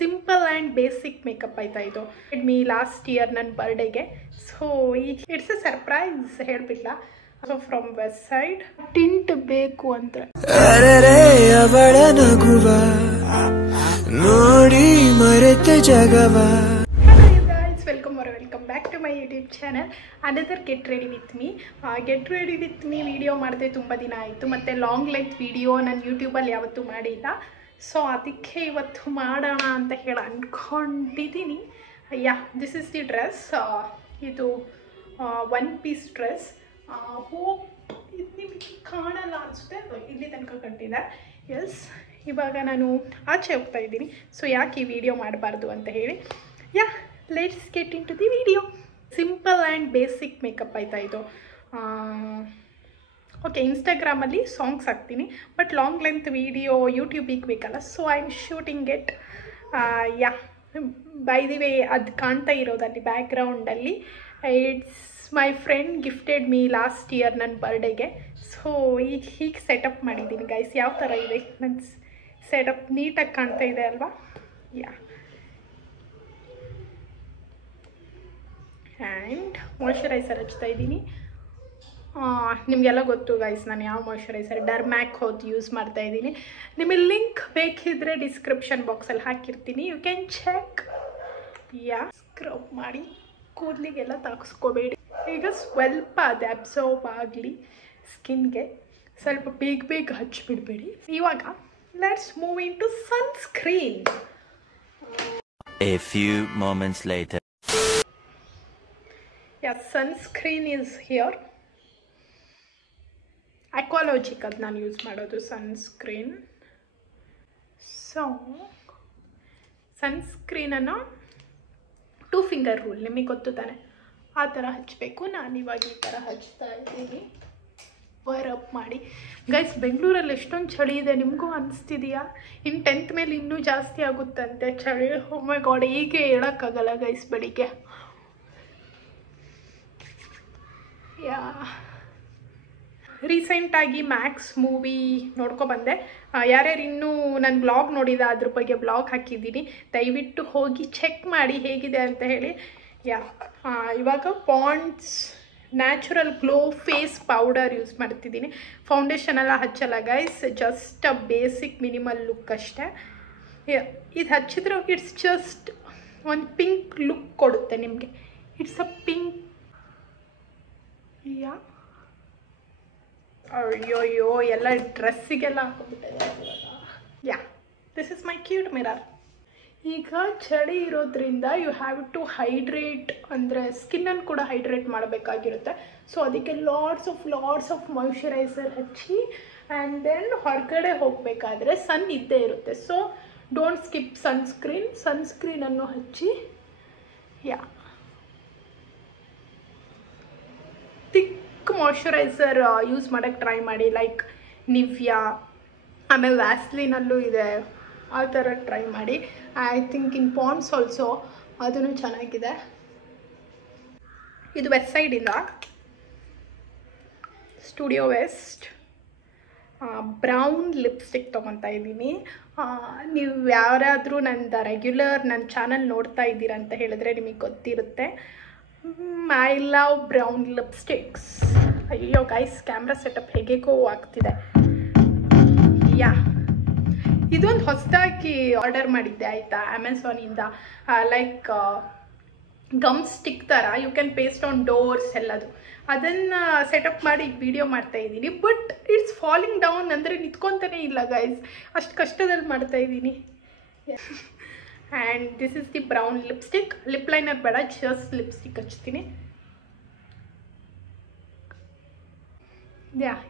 Simple and basic makeup ಆಯ್ತಾ ಇದು. Me last year ನನ್ನ ಬರ್ಡೇಗೆ. ಸೊ ಈಗ ಇಟ್ಸ್ ಅ ಸರ್ಪ್ರೈಸ್ ಹೇಳ್ಬಿಟ್ಲ. So from West Side tint ಬೇಕು ಅಂತ ಅವಳ ನಗುವ ನೋಡಿ ಮರೆತೆ ಜಗವ. Welcome back to my YouTube channel another get ready with me video ಮಾಡಿದೆ ತುಂಬ ದಿನ ಆಯಿತು. ಮತ್ತು ಲಾಂಗ್ ಲೆಂತ್ ವಿಡಿಯೋ ನಾನು ಯೂಟ್ಯೂಬಲ್ಲಿ ಯಾವತ್ತೂ ಮಾಡಿಲ್ಲ. ಸೊ ಅದಕ್ಕೆ ಇವತ್ತು ಮಾಡೋಣ ಅಂತ ಹೇಳಿ ಅಂದ್ಕೊಂಡಿದ್ದೀನಿ. This is the dress. ಇದು ಒನ್ ಪೀಸ್ ಡ್ರೆಸ್. ಹೋಪ್ ಇದು ನಿಮಗೆ ಕಾಣಲ್ಲ ಅನಿಸುತ್ತೆ, ಇಲ್ಲಿ ತನಕ ಕಟ್ಟಿದೆ. ಎಸ್, ಇವಾಗ ನಾನು ಆಚೆ ಹೋಗ್ತಾ ಇದ್ದೀನಿ. ಸೊ ಯಾಕೆ ಈ ವಿಡಿಯೋ ಮಾಡಬಾರ್ದು ಅಂತ ಹೇಳಿ let's get into the video. Simple and basic makeup ಆಯ್ತಾ ಇದು. ಓಕೆ, ಇನ್ಸ್ಟಾಗ್ರಾಮಲ್ಲಿ ಸಾಂಗ್ಸ್ ಹಾಕ್ತೀನಿ, ಬಟ್ ಲಾಂಗ್ ಲೆಂತ್ ವಿಡಿಯೋ ಯೂಟ್ಯೂಬಿಗೆ ಬೇಕಲ್ಲ. So I am shooting it. By the way ಅದು ಕಾಣ್ತಾ ಇರೋದಲ್ಲಿ ಬ್ಯಾಕ್ಗ್ರೌಂಡಲ್ಲಿ it's my friend gifted me last year ನನ್ನ ಬರ್ಡೇಗೆ. ಸೊ ಈಗ ಹೀಗೆ ಸೆಟಪ್ ಮಾಡಿದ್ದೀನಿ ಗೈಸ್. ಯಾವ ಥರ ಇದೆ ನನ್ನ ಸೆಟಪ್? ನೀಟಾಗಿ ಕಾಣ್ತಾ ಇದೆ ಅಲ್ವಾ? ಆ್ಯಂಡ್ ಮಾಯ್ಶ್ಚರೈಸರ್ ಹಚ್ತಾ ಇದ್ದೀನಿ. ನಿಮಗೆಲ್ಲ ಗೊತ್ತು ಗೈಸ್ ನಾನು ಯಾವ ಮಾಯ್ಶ್ಚರೈಸರ್ ಡರ್ಮ್ಯಾಕ್ ಹೋದ್ ಯೂಸ್ ಮಾಡ್ತಾ ಇದ್ದೀನಿ. ನಿಮಗೆ ಲಿಂಕ್ ಬೇಕಿದ್ರೆ ಡಿಸ್ಕ್ರಿಪ್ಷನ್ ಬಾಕ್ಸಲ್ಲಿ ಹಾಕಿರ್ತೀನಿ, ಯು ಕ್ಯಾನ್ ಚೆಕ್. ಸ್ಕ್ರಬ್ ಮಾಡಿ ಕೂದಲಿಗೆಲ್ಲ ತಾಗಿಸ್ಕೋಬೇಡಿ. ಈಗ ಸ್ವಲ್ಪ ಅದು ಅಬ್ಸರ್ವ್ ಆಗಲಿ ಸ್ಕಿನ್ಗೆ, ಸ್ವಲ್ಪ ಬೇಗ ಹಚ್ಚಿಬಿಡಬೇಡಿ. ಇವಾಗ let's move in to sunscreen. A few moments later. Sunscreen is here. Aqualogic ಅದು ನಾನು ಯೂಸ್ ಮಾಡೋದು ಸನ್ಸ್ಕ್ರೀನ್. ಸೊ ಸನ್ಸ್ಕ್ರೀನನ್ನು 2 ಫಿಂಗರ್ ರೂಲ್ ನಿಮಗೆ ಗೊತ್ತು ತಾನೆ, ಆ ಥರ ಹಚ್ಚಬೇಕು. ನಾನು ಇವಾಗ ಈ ಥರ ಹಚ್ತಾ ಇದ್ದೀನಿ. ವರ್ ಅಪ್ ಮಾಡಿ ಗೈಸ್. ಬೆಂಗಳೂರಲ್ಲಿ ಎಷ್ಟೊಂದು ಚಳಿ ಇದೆ, ನಿಮಗೂ ಅನಿಸ್ತಿದೆಯಾ? ಇನ್ನು 10th ಮೇಲೆ ಇನ್ನೂ ಜಾಸ್ತಿ ಆಗುತ್ತಂತೆ ಚಳಿ. ಓ ಮೈ ಗಾಡ್, ಹೀಗೆ ಹೇಳೋಕ್ಕಾಗಲ್ಲ ಗೈಸ್ ಬೆಳಿಗ್ಗೆ. ರೀಸೆಂಟಾಗಿ ಮ್ಯಾಕ್ಸ್ ಮೂವಿ ನೋಡ್ಕೊಬಂದೆ. ಯಾರ್ಯಾರು ಇನ್ನೂ ನನ್ನ ಬ್ಲಾಗ್ ನೋಡಿದ ಅದ್ರ ಬಗ್ಗೆ ಬ್ಲಾಗ್ ಹಾಕಿದ್ದೀನಿ, ದಯವಿಟ್ಟು ಹೋಗಿ ಚೆಕ್ ಮಾಡಿ ಹೇಗಿದೆ ಅಂತ ಹೇಳಿ. ಇವಾಗ Pond's natural glow face powder use ಮಾಡ್ತಿದ್ದೀನಿ. ಫೌಂಡೇಶನ್ ಎಲ್ಲ ಹಚ್ಚಲ್ಲ guys, just a basic minimal look ಅಷ್ಟೇ. ಇದು ಹಚ್ಚಿದ್ರೆ ಇಟ್ಸ್ ಜಸ್ಟ್ ಒಂದು ಪಿಂಕ್ ಲುಕ್ ಕೊಡುತ್ತೆ ನಿಮಗೆ. It's a pink. ಅಯ್ಯೋಯ್ಯೋ, ಎಲ್ಲ ಡ್ರೆಸ್ಸಿಗೆಲ್ಲ ಹಾಕೊಂಡ್ಬಿಟ್ಟಿದೆ. This is my cute mirror. ಈಗ ಚಳಿ ಇರೋದ್ರಿಂದ ಯು ಹ್ಯಾವ್ ಟು ಹೈಡ್ರೇಟ್, ಅಂದರೆ ಸ್ಕಿನ್ನನ್ನು ಕೂಡ ಹೈಡ್ರೇಟ್ ಮಾಡಬೇಕಾಗಿರುತ್ತೆ. ಸೊ ಅದಕ್ಕೆ ಲಾಟ್ಸ್ ಆಫ್ ಮಾಯ್ಶ್ಚರೈಸರ್ ಹಚ್ಚಿ ಆ್ಯಂಡ್ ದೆನ್ ಹೊರಗಡೆ ಹೋಗಬೇಕಾದ್ರೆ ಸನ್ ಇದ್ದೇ ಇರುತ್ತೆ. ಸೊ ಡೋಂಟ್ ಸ್ಕಿಪ್ ಸನ್ಸ್ಕ್ರೀನನ್ನು ಹಚ್ಚಿ. ಥಿಕ್ ಮಾಯ್ಶ್ಚರೈಸರ್ ಯೂಸ್ ಮಾಡೋಕ್ಕೆ ಟ್ರೈ ಮಾಡಿ, ಲೈಕ್ ನಿವ್ಯಾ, ಆಮೇಲೆ ವ್ಯಾಸ್ಲಿನಲ್ಲೂ ಇದೆ, ಆ ಥರ ಟ್ರೈ ಮಾಡಿ. I think in Pond's also ಅದೂ ಚೆನ್ನಾಗಿದೆ. ಇದು ವೆಸ್ಟ್ ಸೈಡಿಂದ ಸ್ಟುಡಿಯೋ ವೆಸ್ಟ್ ಬ್ರೌನ್ ಲಿಪ್ಸ್ಟಿಕ್ ತೊಗೊತಾ ಇದ್ದೀನಿ. ನೀವು ಯಾರಾದರೂ ನನ್ನ ಚಾನಲ್ ನೋಡ್ತಾ ಇದ್ದೀರಾ ಅಂತ ಹೇಳಿದ್ರೆ ನಿಮಗೆ ಗೊತ್ತಿರುತ್ತೆ. I love brown lipsticks. ಅಯ್ಯೋ ಗೈಸ್, ಕ್ಯಾಮ್ರಾ ಸೆಟಪ್ ಹೇಗೇಗೋ ಆಗ್ತಿದೆ. ಇದೊಂದು ಹೊಸದಾಗಿ ಆರ್ಡರ್ ಮಾಡಿದ್ದೆ ಆಯಿತಾ, ಅಮೆಝಾನಿಂದ. ಲೈಕ್ ಗಮ್ ಸ್ಟಿಕ್ ಥರ you can paste on doors ಎಲ್ಲದು. ಅದನ್ನು ಸೆಟಪ್ ಮಾಡಿ ವಿಡಿಯೋ ಮಾಡ್ತಾ ಇದ್ದೀನಿ. ಬಟ್ ಇಟ್ಸ್ ಫಾಲಿಂಗ್ ಡೌನ್, ಅಂದರೆ ನಿಂತ್ಕೊತಾನೆ ಇಲ್ಲ ಗೈಸ್, ಅಷ್ಟು ಕಷ್ಟದಲ್ಲಿ ಮಾಡ್ತಾ ಇದ್ದೀನಿ. And this is the brown lipstick. Lip liner ಬೇಡ, ಜಸ್ಟ್ ಲಿಪ್ಸ್ಟಿಕ್ ಹಚ್ತೀನಿ.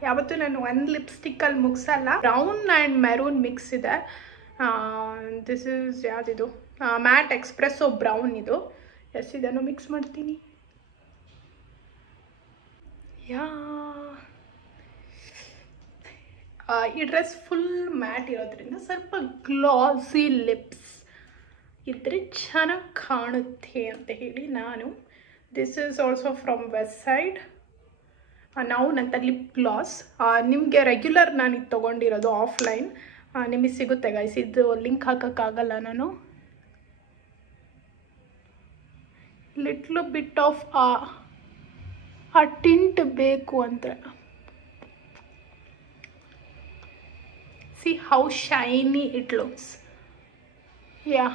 ಯಾವತ್ತೂ ನಾನು ಒಂದು ಲಿಪ್ಸ್ಟಿಕ್ಕಲ್ಲಿ ಮುಗಿಸಲ್ಲ. ಬ್ರೌನ್ ಆ್ಯಂಡ್ ಮೆರೂನ್ ಮಿಕ್ಸ್ ಇದೆ. ದಿಸ್ ಇಸ್ ಯಾವುದಿದು, ಮ್ಯಾಟ್ ಎಕ್ಸ್ಪ್ರೆಸ್ಸೋ ಬ್ರೌನ್ ಇದು. ಇದನ್ನು ಮಿಕ್ಸ್ ಮಾಡ್ತೀನಿ. ಈ ಡ್ರೆಸ್ ಫುಲ್ ಮ್ಯಾಟ್ ಇರೋದ್ರಿಂದ ಸ್ವಲ್ಪ ಗ್ಲಾಸಿ ಲಿಪ್ಸ್ ಇದ್ದರೆ ಚೆನ್ನಾಗಿ ಕಾಣುತ್ತೆ ಅಂತ ಹೇಳಿ ನಾನು. This is also from West side. ನಾವು ನಂತರ ಲಿಪ್ ಗ್ಲಾಸ್ ನಿಮಗೆ ರೆಗ್ಯುಲರ್ ನಾನು ಇದು ತೊಗೊಂಡಿರೋದು ಆಫ್ಲೈನ್. ನಿಮಗೆ ಸಿಗುತ್ತೆ ಗೈಸ್, ಇದು ಲಿಂಕ್ ಹಾಕೋಕ್ಕಾಗಲ್ಲ ನಾನು. ಲಿಟ್ಲ್ ಬಿಟ್ ಆಫ್ ಆ ಟಿಂಟ್ ಬೇಕು ಅಂದರೆ. C how shiny it looks. Yeah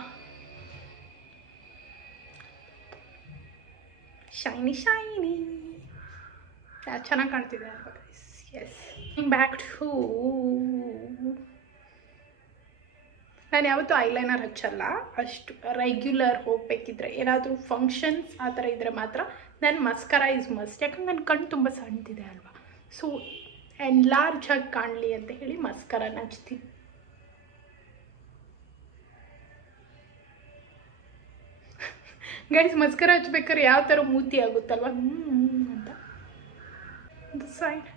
shiny shiny, ಚೆನ್ನಾಗಿ ಕಾಣ್ತಿದೆ ಅಲ್ವಾ ಗೈಸ್. ಎಸ್, ಬ್ಯಾಕ್ ಟು, ನಾನು ಯಾವತ್ತೂ ಐಲೈನರ್ ಹಚ್ಚಲ್ಲ. ಅಷ್ಟು ರೆಗ್ಯುಲರ್ ಹೋಗಬೇಕಿದ್ರೆ, ಏನಾದರೂ ಫಂಕ್ಷನ್ಸ್ ಆ ಥರ ಇದ್ದರೆ ಮಾತ್ರ ನಾನು ಮಸ್ಕರ ಇಸ್ ಮಸ್ಟ್. ಯಾಕಂದ್ರೆ ನನ್ನ ಕಣ್ಣು ತುಂಬ ಸಣ್ಣದಿದೆ ಅಲ್ವಾ, ಸೊ ಎನ್ಲಾರ್ಜ್ ಆಗಿ ಕಾಣಲಿ ಅಂತ ಹೇಳಿ ಮಸ್ಕರನ ಹಚ್ತೀನಿ. ಗೈಸ್ ಮಸ್ಕರ ಹಚ್ಬೇಕಾದ್ರೆ ಯಾವ ಥರ ಮೂತಿ ಆಗುತ್ತಲ್ವ ಅಂತ. ಸೈಡ್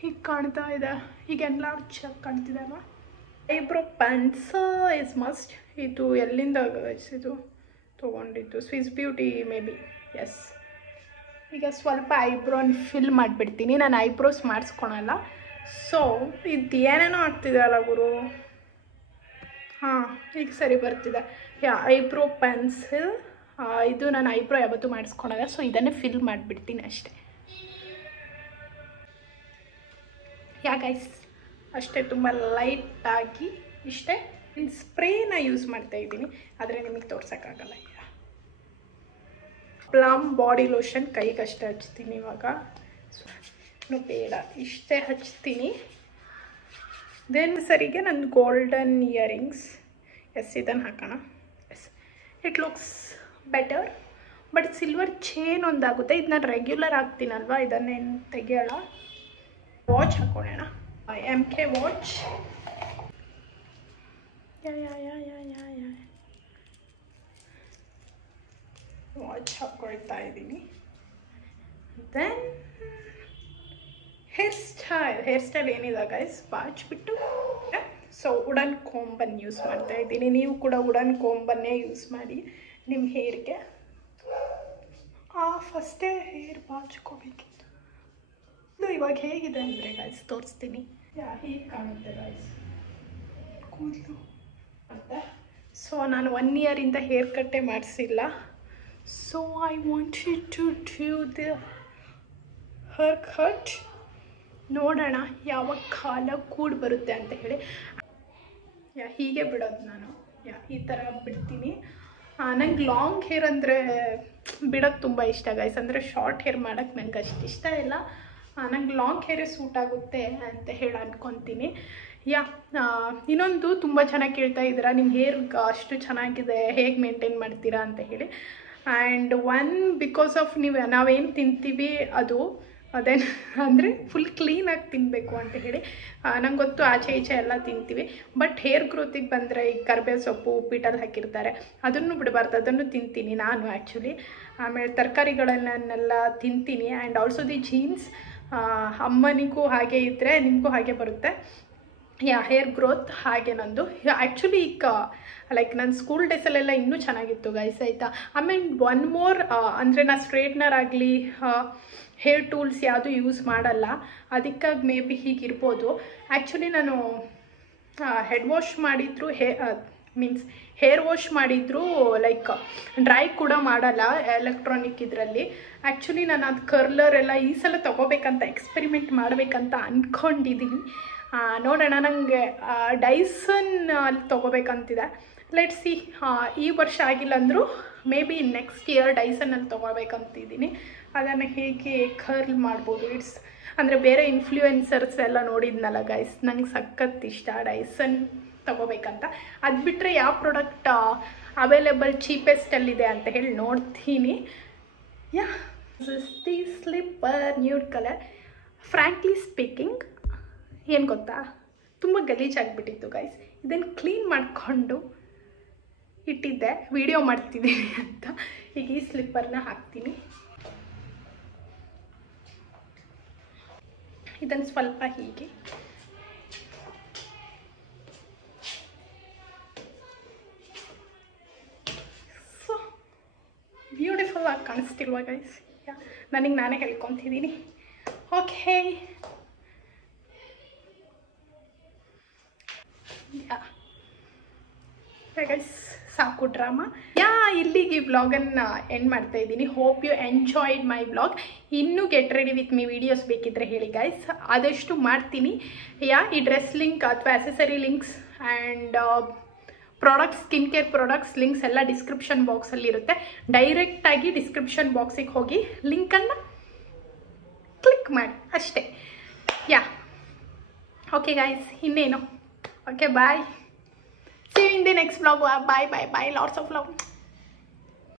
ಹೀಗೆ ಕಾಣ್ತಾ ಇದೆ, ಈಗ ಎನ್ಲಾರ್ಜ್ ಆಗಿ ಕಾಣ್ತಿದೆ ಅಲ್ವಾ. Eyebrow pencil is must. ಇದು ಎಲ್ಲಿಂದ ಗೈಸ್ ಇದು ತೊಗೊಂಡಿದ್ದು? Swiss beauty maybe. Yes, ಈಗ ಸ್ವಲ್ಪ ಐಬ್ರೋನ ಫಿಲ್ ಮಾಡಿಬಿಡ್ತೀನಿ. ನಾನು ಐಬ್ರೋಸ್ ಮಾಡಿಸ್ಕೊಳಲ್ಲ. ಸೊ ಇದು ಏನೇನೋ ಆಗ್ತಿದೆ ಅಲ್ಲ ಗುರು. ಹಾಂ, ಈಗ ಸರಿ ಬರ್ತಿದೆ. ಯಾ ಐಬ್ರೋ ಪೆನ್ಸಿಲ್. ಇದು ನಾನು ಐಬ್ರೋ ಯಾವತ್ತೂ ಮಾಡಿಸ್ಕೊಳಲ್ಲ, ಸೊ ಇದನ್ನೇ ಫಿಲ್ ಮಾಡಿಬಿಡ್ತೀನಿ ಅಷ್ಟೇ. ಯಾ ಗೈಸ್ ಅಷ್ಟೇ, ತುಂಬ ಲೈಟಾಗಿ ಇಷ್ಟೇ. ಇನ್ನು ಸ್ಪ್ರೇನ ಯೂಸ್ ಮಾಡ್ತಾ ಇದ್ದೀನಿ, ಆದರೆ ನಿಮಗೆ ತೋರ್ಸೋಕ್ಕಾಗಲ್ಲ. ಈಗ ಪ್ಲಮ್ ಬಾಡಿ ಲೋಷನ್ ಕೈಗಷ್ಟೇ ಹಚ್ತೀನಿ ಇವಾಗ, ಇನ್ನೂ ಬೇಡ, ಇಷ್ಟೇ ಹಚ್ತೀನಿ. ದೆನ್ ಸರಿಗೆ ನನ್ನ ಗೋಲ್ಡನ್ ಇಯರಿಂಗ್ಸ್. ಎಸ್, ಇದನ್ನು ಹಾಕೋಣ. Yes, it looks better. But silver chain ಒಂದಾಗುತ್ತೆ. ಇದು ನಾನು ರೆಗ್ಯುಲರ್ ಆಗ್ತೀನಲ್ವ, ಇದನ್ನೇನು ತೆಗಿಯೋಣ. ವಾಚ್ ಹಾಕೊಳ್ಳೋಣ, MK ವಾಚ್. ವಾಚ್ ಹಾಕ್ಕೊಳ್ತಾ ಇದ್ದೀನಿ. ದೆನ್ ಹೇರ್ ಸ್ಟೈಲ್ ಏನಿದೆ ಗೈಸ್, ಬಾಚ್ಬಿಟ್ಟು ಸೊ ವುಡನ್ ಕೋಂಬನ್ನು ಯೂಸ್ ಮಾಡ್ತಾ ಇದ್ದೀನಿ. ನೀವು ಕೂಡ ವುಡನ್ ಕೋಂಬನ್ನೇ ಯೂಸ್ ಮಾಡಿ ನಿಮ್ಮ ಹೇರ್ಗೆ. ಫಸ್ಟೇ ಹೇರ್ ಬಾಚ್ಕೋಬೇಕಿತ್ತು. ಇದು ಇವಾಗ ಹೇಗಿದೆ ಅಂದರೆ ಗೈಸ್ ತೋರಿಸ್ತೀನಿ. ಹೀಗೆ ಕಾಣುತ್ತೆ ಗೈಸ್ ಕೂದಲು ಅಂತ. ಸೊ ನಾನು 1 ಇಯರಿಂದ ಹೇರ್ ಕಟ್ಟೇ ಮಾಡಿಸಿಲ್ಲ. So I wanted to do the hair cut. ನೋಡೋಣ ಯಾವಾಗ ಕಾಲ ಕೂಡಿ ಬರುತ್ತೆ ಅಂತ ಹೇಳಿ. ಹೀಗೆ ಬಿಡೋದು ನಾನು. ಈ ಥರ ಬಿಡ್ತೀನಿ. ನಂಗೆ ಲಾಂಗ್ ಹೇರ್ ಅಂದರೆ ಬಿಡೋದು ತುಂಬ ಇಷ್ಟ ಗೈಸ್. ಅಂದರೆ ಶಾರ್ಟ್ ಹೇರ್ ಮಾಡೋಕ್ಕೆ ನಂಗೆ ಅಷ್ಟು ಇಷ್ಟ ಇಲ್ಲ. ನಂಗೆ ಲಾಂಗ್ ಹೇರೇ ಸೂಟ್ ಆಗುತ್ತೆ ಅಂತ ಹೇಳಿ ಅಂದ್ಕೊತೀನಿ. ಇನ್ನೊಂದು ತುಂಬ ಚೆನ್ನಾಗಿ ಕೇಳ್ತಾ ಇದ್ದೀರಾ, ನಿಮ್ಮ ಹೇರ್ ಅಷ್ಟು ಚೆನ್ನಾಗಿದೆ, ಹೇಗೆ ಮೇಂಟೈನ್ ಮಾಡ್ತೀರಾ ಅಂತ ಹೇಳಿ. ಆ್ಯಂಡ್ ಬಿಕಾಸ್ ಆಫ್ ನಾವೇನು ತಿಂತೀವಿ ಅದು ಅದೇನು ಅಂದರೆ ಫುಲ್ ಕ್ಲೀನಾಗಿ ತಿನ್ನಬೇಕು ಅಂತ ಹೇಳಿ. ನಂಗೆ ಗೊತ್ತು ಆಚೆ ಈಚೆ ಎಲ್ಲ ತಿಂತೀವಿ, ಬಟ್ ಹೇರ್ ಗ್ರೋತಿಗೆ ಬಂದರೆ ಈಗ ಕರಿಬೇವು ಸೊಪ್ಪು ಉಪ್ಪಿಟ್ಟಲ್ಲಿ ಹಾಕಿರ್ತಾರೆ, ಅದನ್ನು ಬಿಡಬಾರ್ದು, ಅದನ್ನು ತಿಂತೀನಿ ನಾನು ಆ್ಯಕ್ಚುಲಿ. ಆಮೇಲೆ ತರಕಾರಿಗಳನ್ನೆಲ್ಲ ತಿಂತೀನಿ. ಆ್ಯಂಡ್ ಆಲ್ಸೋ ದಿ ಜೀನ್ಸ್, ಅಮ್ಮನಿಗೂ ಹಾಗೆ ಇದ್ದರೆ ನಿಮಗೂ ಹಾಗೆ ಬರುತ್ತೆ. ಹೇರ್ ಗ್ರೋತ್ ಹಾಗೆ ನಂದು. ಆ್ಯಕ್ಚುಲಿ ಈಗ ಲೈಕ್ ನನ್ನ ಸ್ಕೂಲ್ ಡೇಸಲ್ಲೆಲ್ಲ ಇನ್ನೂ ಚೆನ್ನಾಗಿತ್ತು ಗೈಸ್, ಆಯಿತಾ. ಆಮೇಲೆ ಒನ್ ಮೋರ್ ಅಂದರೆ ನಾನು ಸ್ಟ್ರೇಟ್ನರ್ ಆಗಲಿ ಹೇರ್ ಟೂಲ್ಸ್ ಯಾವುದು ಯೂಸ್ ಮಾಡಲ್ಲ, ಅದಕ್ಕಾಗಿ ಮೇ ಬಿ ಹೀಗಿರ್ಬೋದು. ಆ್ಯಕ್ಚುಲಿ ನಾನು ಹೆಡ್ ವಾಶ್ ಮಾಡಿದ್ರು, ಮೀನ್ಸ್ ಹೇರ್ ವಾಶ್ ಮಾಡಿದ್ರು, ಲೈಕ್ ಡ್ರೈ ಕೂಡ ಮಾಡಲ್ಲ ಎಲೆಕ್ಟ್ರಾನಿಕ್ ಇದರಲ್ಲಿ. ಆ್ಯಕ್ಚುಲಿ ನಾನು ಅದು ಕರ್ಲರ್ ಎಲ್ಲ ಈ ಸಲ ತೊಗೋಬೇಕಂತ ಎಕ್ಸ್ಪೆರಿಮೆಂಟ್ ಮಾಡಬೇಕಂತ ಅಂದ್ಕೊಂಡಿದ್ದೀನಿ. ನೋಡೋಣ, ನನಗೆ ಡೈಸನ್ ಅಲ್ಲಿ ತೊಗೋಬೇಕಂತಿದೆ. Let's see. ಈ ವರ್ಷ ಆಗಿಲ್ಲ ಅಂದರೂ ಮೇ ಬಿ ನೆಕ್ಸ್ಟ್ ಇಯರ್ ಡೈಸನಲ್ಲಿ ತೊಗೋಬೇಕಂತಿದ್ದೀನಿ. ಅದನ್ನು ಹೇಗೆ ಕರ್ಲ್ ಮಾಡ್ಬೋದು, ಅಂದರೆ ಬೇರೆ ಇನ್ಫ್ಲೂಯೆನ್ಸರ್ಸ್ ಎಲ್ಲ ನೋಡಿದ್ನಲ್ಲ ಗೈಸ್, ನಂಗೆ ಸಖತ್ ಇಷ್ಟ ಡೈಸನ್ ತೊಗೋಬೇಕಂತ. ಅದು ಬಿಟ್ಟರೆ ಯಾವ ಪ್ರಾಡಕ್ಟ್ ಅವೈಲೇಬಲ್ ಚೀಪೆಸ್ಟಲ್ಲಿದೆ ಅಂತ ಹೇಳಿ ನೋಡ್ತೀನಿ. The slipper nude colour. Frankly speaking ಏನು ಗೊತ್ತಾ, ತುಂಬ ಗಲೀಜಾಗಿಬಿಟ್ಟಿತ್ತು ಗೈಸ್. ಇದನ್ನು ಕ್ಲೀನ್ ಮಾಡಿಕೊಂಡು ಇಟ್ಟಿದ್ದೆ, ವಿಡಿಯೋ ಮಾಡ್ತಿದ್ದೀನಿ ಅಂತ. ಈಗ ಈ ಸ್ಲಿಪ್ಪರ್ನ ಹಾಕ್ತೀನಿ. ಇದನ್ನು ಸ್ವಲ್ಪ ಹೀಗೆ ಸೊ ಬ್ಯೂಟಿಫುಲ್ ಆಗಿ ಕಾಣಿಸ್ತಿಲ್ವಾ ಗೈಸ್? ನನಗೆ ನಾನೇ ಹೇಳ್ಕೊತಿದ್ದೀನಿ. ಓಕೆ, ಗೈಸ್ ಸಾಕು ಡ್ರಾಮಾ. ಇಲ್ಲಿಗೆ ಈ ವ್ಲಾಗನ್ನು ಎಂಡ್ ಮಾಡ್ತಾ ಇದ್ದೀನಿ. Hope you enjoyed my vlog. ಇನ್ನೂ get ready with me videos ಬೇಕಿದ್ರೆ ಹೇಳಿ ಗೈಸ್, ಆದಷ್ಟು ಮಾಡ್ತೀನಿ. ಈ ಡ್ರೆಸ್ ಲಿಂಕ್ ಅಥವಾ accessory links and products, skin care products links ಎಲ್ಲ ಡಿಸ್ಕ್ರಿಪ್ಷನ್ ಬಾಕ್ಸಲ್ಲಿ ಇರುತ್ತೆ. ಡೈರೆಕ್ಟಾಗಿ ಡಿಸ್ಕ್ರಿಪ್ಷನ್ ಬಾಕ್ಸಿಗೆ ಹೋಗಿ ಲಿಂಕನ್ನು ಕ್ಲಿಕ್ ಮಾಡಿ ಅಷ್ಟೇ. ಓಕೆ ಗೈಸ್, ಇನ್ನೇನು. Okay, bye. See you in the next vlog. Bye. Lots of love.